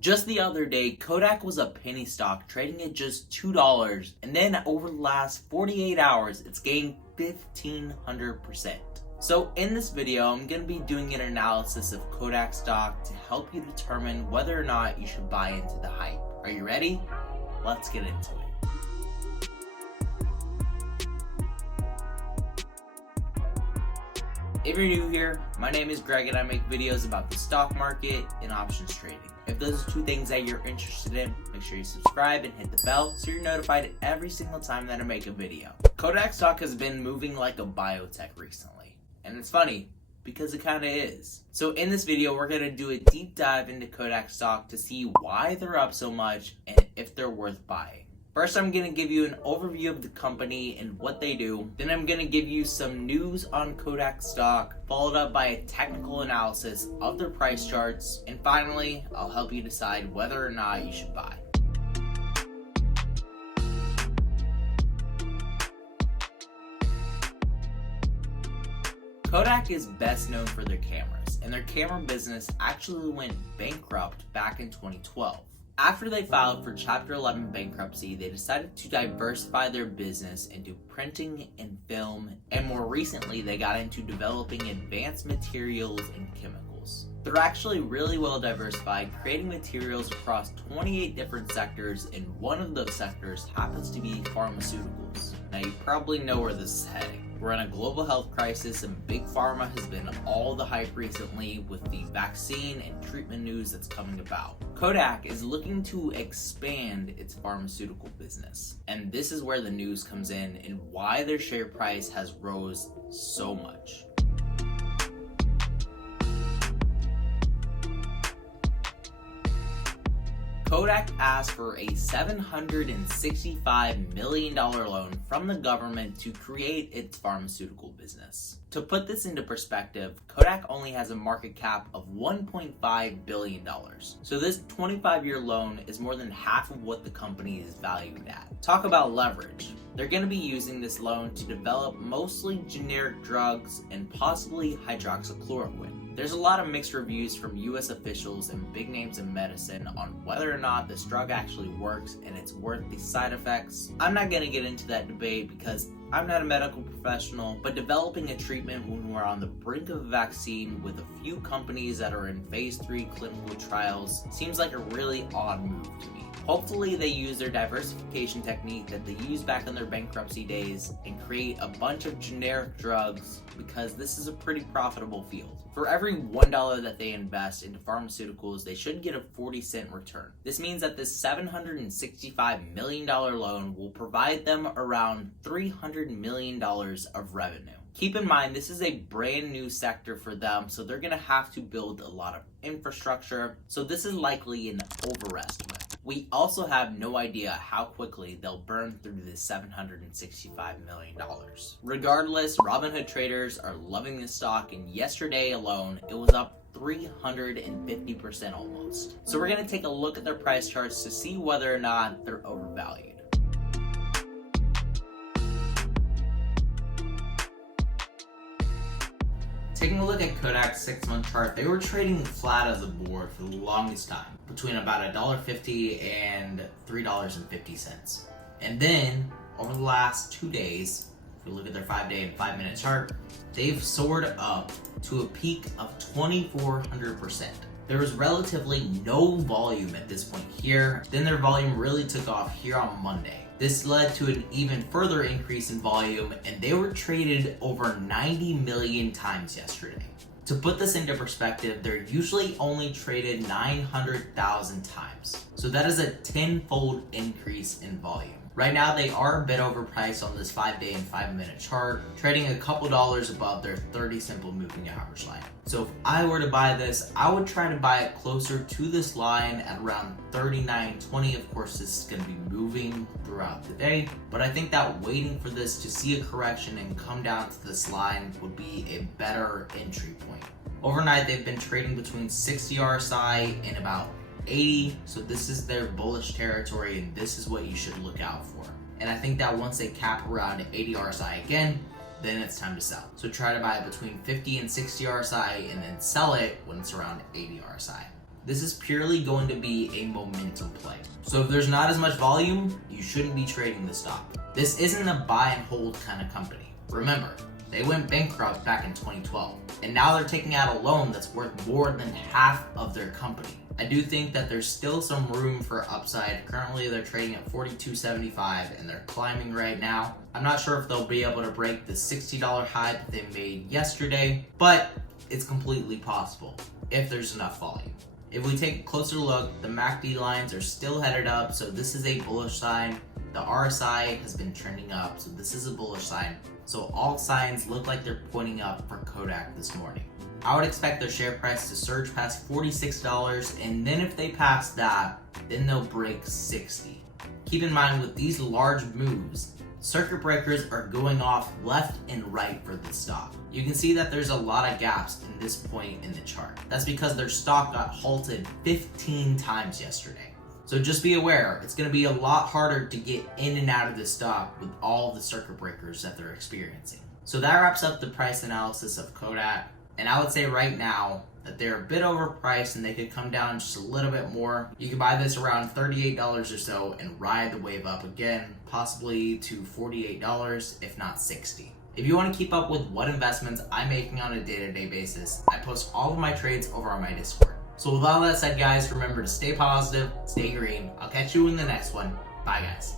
Just the other day, Kodak was a penny stock trading at just $2, and then over the last 48 hours, it's gained 1,500%. So in this video, I'm going to be doing an analysis of Kodak stock to help you determine whether or not you should buy into the hype. Are you ready? Let's get into it. If you're new here, my name is Greg and I make videos about the stock market and options trading. If those are two things that you're interested in, make sure you subscribe and hit the bell so you're notified every single time that I make a video. Kodak stock has been moving like a biotech recently. And it's funny, because it kind of is. So in this video, we're going to do a deep dive into Kodak stock to see why they're up so much and if they're worth buying. First, I'm going to give you an overview of the company and what they do. Then I'm going to give you some news on Kodak stock, followed up by a technical analysis of their price charts. And finally, I'll help you decide whether or not you should buy. Kodak is best known for their cameras, and their camera business actually went bankrupt back in 2012. After they filed for Chapter 11 bankruptcy, they decided to diversify their business into printing and film, and more recently, they got into developing advanced materials and chemicals. They're actually really well diversified, creating materials across 28 different sectors, and one of those sectors happens to be pharmaceuticals. Now, you probably know where this is heading. We're in a global health crisis, and Big Pharma has been all the hype recently with the vaccine and treatment news that's coming about. Kodak is looking to expand its pharmaceutical business, and this is where the news comes in and why their share price has rose so much. Kodak asked for a $765 million loan from the government to create its pharmaceutical business. To put this into perspective, Kodak only has a market cap of $1.5 billion. So this 25-year loan is more than half of what the company is valued at. Talk about leverage. They're going to be using this loan to develop mostly generic drugs and possibly hydroxochloroquine. There's a lot of mixed reviews from US officials and big names in medicine on whether or not this drug actually works and it's worth the side effects. I'm not going to get into that debate because I'm not a medical professional, but developing a treatment when we're on the brink of a vaccine with a few companies that are in phase 3 clinical trials seems like a really odd move to me. Hopefully they use their diversification technique that they used back in their bankruptcy days and create a bunch of generic drugs because this is a pretty profitable field. For every $1 that they invest into pharmaceuticals, they should get a 40-cent return. This means that this $765 million loan will provide them around $300 million of revenue. Keep in mind, this is a brand new sector for them, so they're going to have to build a lot of infrastructure, so this is likely an overestimate. We also have no idea how quickly they'll burn through this $765 million. Regardless, Robinhood traders are loving this stock, and yesterday alone, it was up 350% almost. So we're going to take a look at their price charts to see whether or not they're overvalued. Taking a look at Kodak's 6-month chart, they were trading flat as a board for the longest time, between about $1.50 and $3.50. And then, over the last 2 days, if we look at their 5-day and 5-minute chart, they've soared up to a peak of 2,400%. There was relatively no volume at this point here, then their volume really took off here on Monday. This led to an even further increase in volume, and they were traded over 90 million times yesterday. To put this into perspective, they're usually only traded 900,000 times. So that is a 10-fold increase in volume. Right now, they are a bit overpriced on this 5-day and 5-minute chart, trading a couple dollars above their 30 simple moving average line. So if I were to buy this, I would try to buy it closer to this line at around 39.20. Of course, this is going to be moving throughout the day, but I think that waiting for this to see a correction and come down to this line would be a better entry point. Overnight, they've been trading between 60 RSI and about 80, so this is their bullish territory, and this is what you should look out for. And I think that once they cap around 80 RSI again, then it's time to sell. So try to buy it between 50 and 60 RSI and then sell it when it's around 80 RSI. This is purely going to be a momentum play. So if there's not as much volume, you shouldn't be trading the stock. This isn't a buy and hold kind of company. Remember, they went bankrupt back in 2012, and now they're taking out a loan that's worth more than half of their company. I do think that there's still some room for upside. Currently, they're trading at $42.75 and they're climbing right now. I'm not sure if they'll be able to break the $60 high that they made yesterday, but it's completely possible if there's enough volume. If we take a closer look, the MACD lines are still headed up, so this is a bullish sign. The RSI has been trending up, so this is a bullish sign. So all signs look like they're pointing up for Kodak this morning. I would expect their share price to surge past $46, and then if they pass that, then they'll break 60. Keep in mind, with these large moves, circuit breakers are going off left and right for the stock. You can see that there's a lot of gaps in this point in the chart. That's because their stock got halted 15 times yesterday. So just be aware, it's going to be a lot harder to get in and out of this stock with all the circuit breakers that they're experiencing. So that wraps up the price analysis of Kodak. And I would say right now that they're a bit overpriced and they could come down just a little bit more. You can buy this around $38 or so and ride the wave up again, possibly to $48, if not $60. If you want to keep up with what investments I'm making on a day-to-day basis, I post all of my trades over on my Discord. So with all that said, guys, remember to stay positive, stay green. I'll catch you in the next one. Bye, guys.